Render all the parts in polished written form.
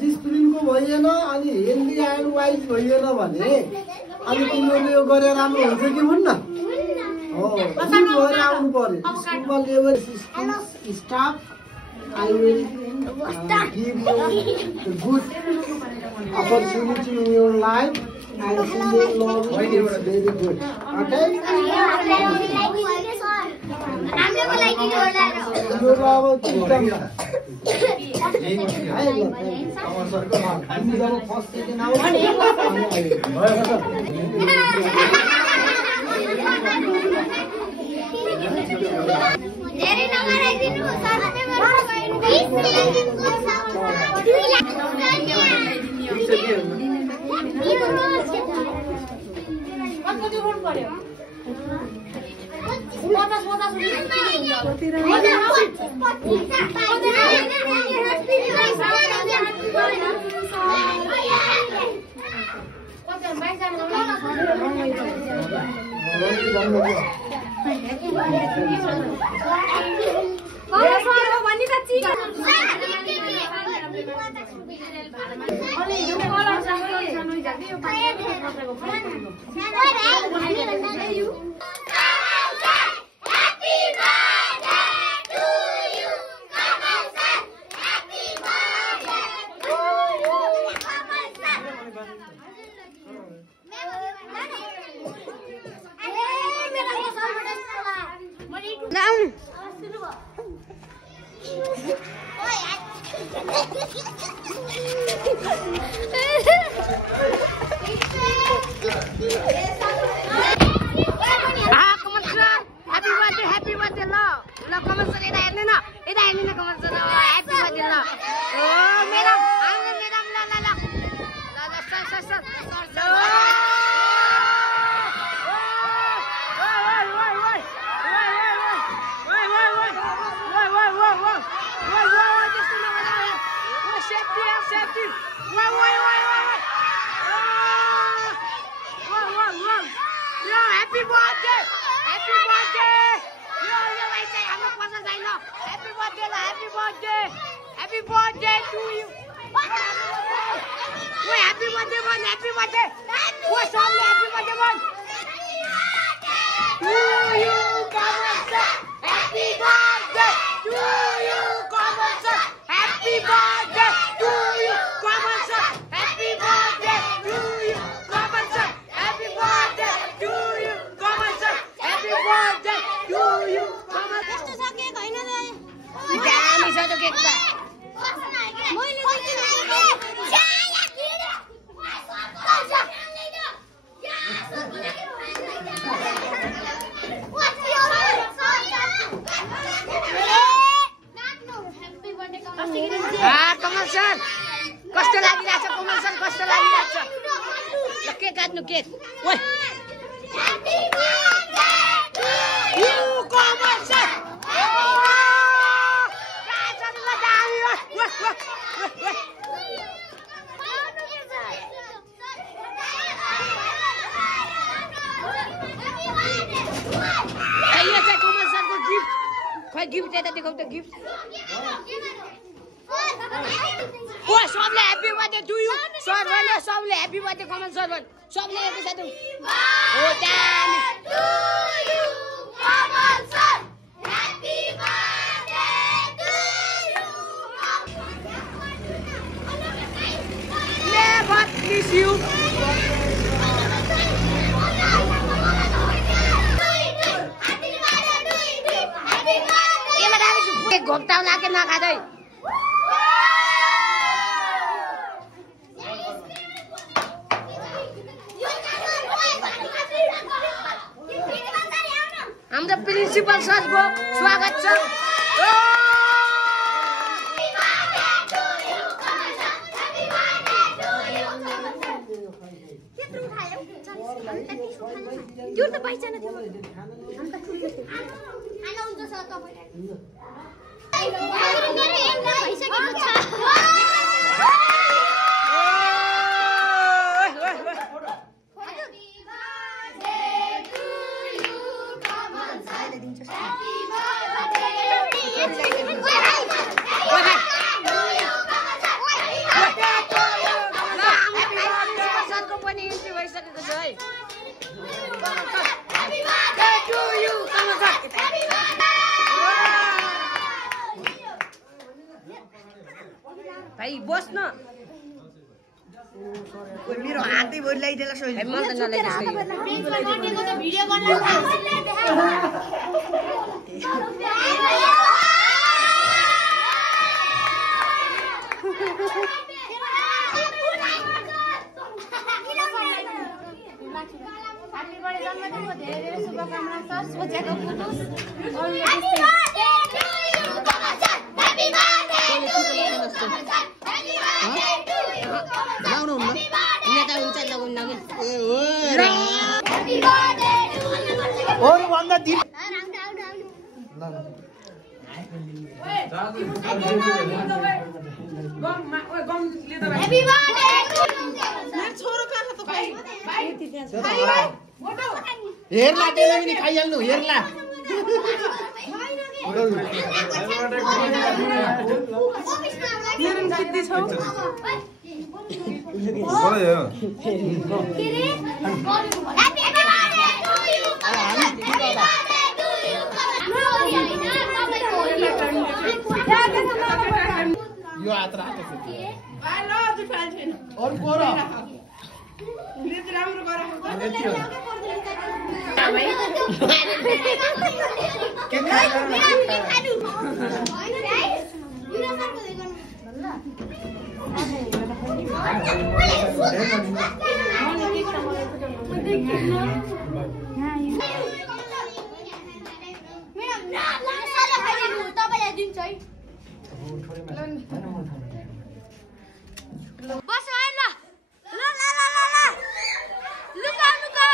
डिसिप्लिनको भइएन अनि healthy and wise भइएन भने अनि तिमीहरूले यो गरे राम्रो हुन्छ कि हुन्न हो भएर आउनु पर्यो स्कुलमा labour staff I will give you the good opportunity in your life and Sunday love is very good. Okay? Happy birthday, lo. Lo, comment sa ida ini na. Ida ini na comment sa na. Happy birthday, lo. Oh, madam, la. Sir. Lo. Safety. Happy birthday. Happy birthday to you. Wait, happy birthday, man. What's up, happy birthday, man? To you, come on, sir. Happy birthday to you, come on, sir. Happy birthday to you, come on, sir. Happy birthday to you, come on, sir. Happy birthday to you, come on, sir. Happy birthday to you, come on. कस्तो छ cake हैन र दामी छ त्यो cake त मैले कमल sir कस्तो लागिरहेछ कमल सर कस्तो लागिरहेछ ल केक काट्नु केक ओइ यू कमल सर यो चाहिँ कमल सरको गिफ्ट खै गिफ्ट यता देखाउ त गिफ्ट ओ सबले happy birthday to you sir भने सबले ह्यापी बर्थडे कमल सर भन् सबले एक साथ ओ दामी to you Kamal sir happy birthday to you never miss you एक घोप्टा लाके नखादै हाम्रो प्रिन्सिपल सरको स्वागत छ त्यो त पहिचान थियो हामी त ठुलो खाना हुन्छ सर तपाईलाई सरको पनि इन्ट्री भइसकेको छ है भाइ बस्न मेरो हातै बोलिरहेको थियो भाइ मन त नलाइदिनु भिडियो गर्न जन्मदिनको धेरै धेरै शुभकामना सर सोचेको पुटुस लाउनु हुन्न नेता हुन्छ लगाउन अरू भन्दा दिन हेर्ला त्यसले पनि खाइहाल्नु हेर्ला यो हात रातो अरू कोरा राम्रो तपाईलाई दिन्छ है बस है ल ल ल ल ल लुका लुका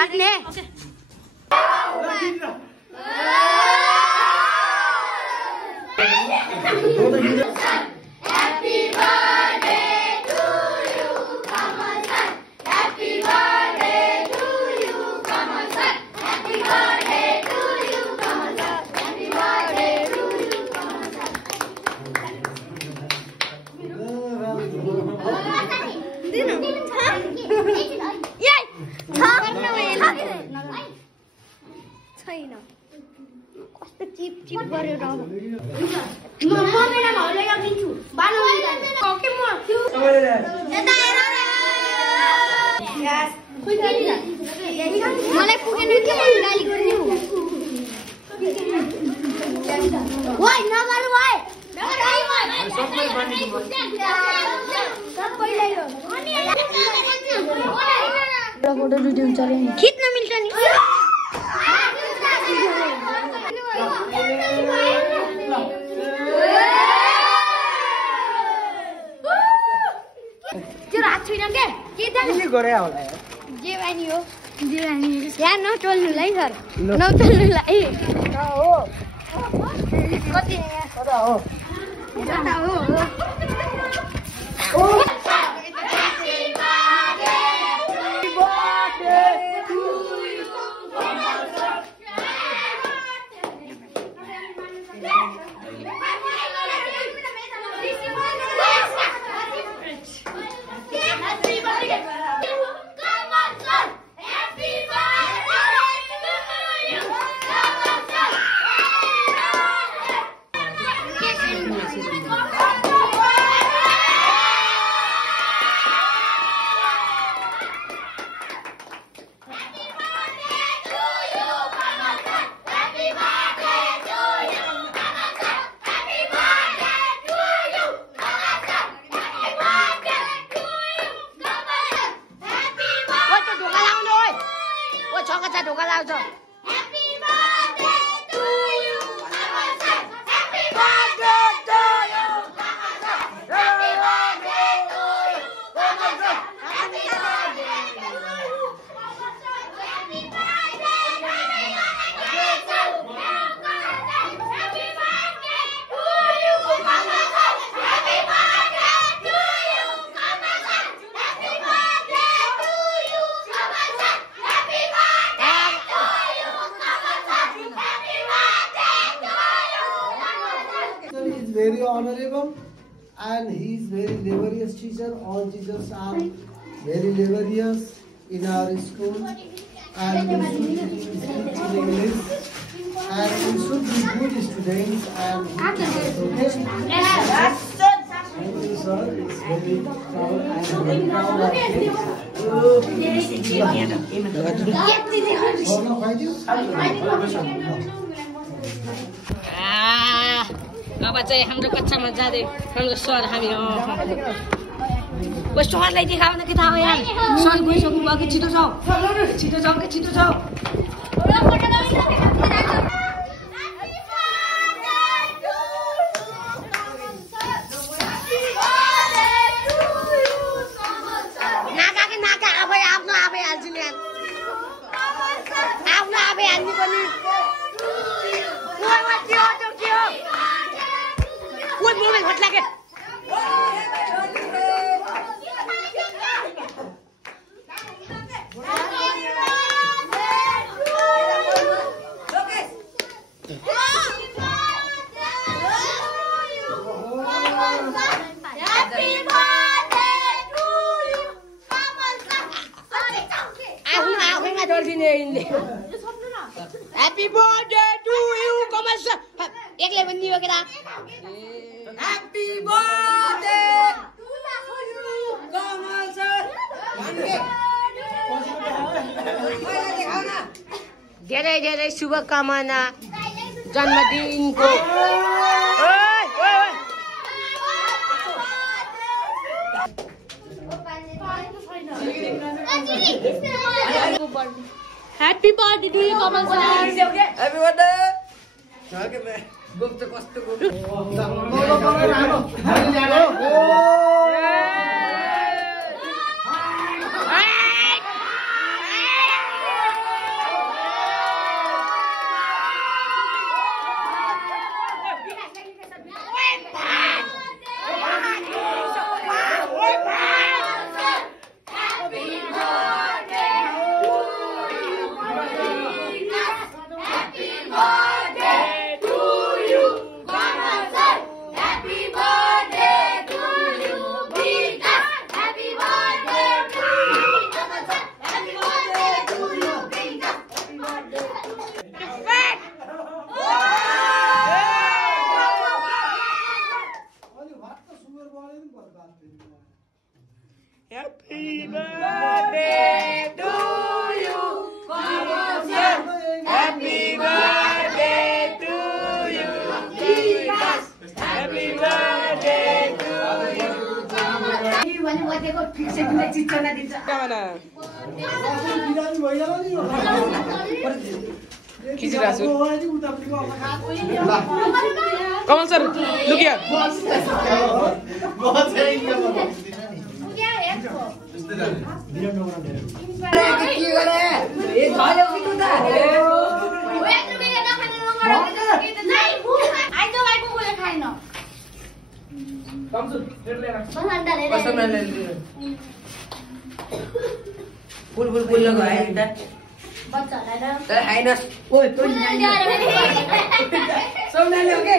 काट्ने छैन कस्तो चिप चिप गरेर म मेरा घरले राखिन्छु मलाई पुगेन के गाली गर्ने हो ओइ नगर भाइ फोटो भिडियो चल्यो नि खिच्न मिल्छ नि त्यो हात छुइन के गरे होला जे बानी हो यहाँ नटोल्नुलाई सर नटोल्नुलाई हो कति कता हो ढोका लाउँछ Happy birthday to you Happy birthday to you Happy birthday to you Happy birthday to you Happy very honorable and he is very laborious teacher. All teachers are very laborious in our school and we should speak English and we should be good students and okay. Thank you sir, it's very proud. I am very proud of you. अब चाहिँ हाम्रो कक्षामा जाँदै हाम्रो sir हामी सरलाई देखाउ न के थाहा हो यहाँ सर गइसक्नु भयो कि छिटो जाऊ छिटो जाऊ कि छिटो जाऊ नाका आफै आफ्नो आफै हाल्छु नि आफ्नो आफै हाल्नु पनि मोबाइल फट लाग्यो आफ्नो आफैमा जोडिदिने यिनले happy birthday to you Kamal sir एकले पनि दियो केटा happy birthday to you Kamal sir धेरै धेरै शुभकामना जन्मदिनको Happy birthday to you, Kamal sir. Happy birthday. Happy birthday. Gupta कस्तो good Happy birthday to you, Kamal sir. Happy birthday to you, Vikas. Happy birthday to you, Kamal sir. You want to watch the picture? You make it chana dita. Kamana. खिचिरहेको छु कमल sir look here फुल लगायो है बच्चालाई हैन ओइ तँ Sonali okay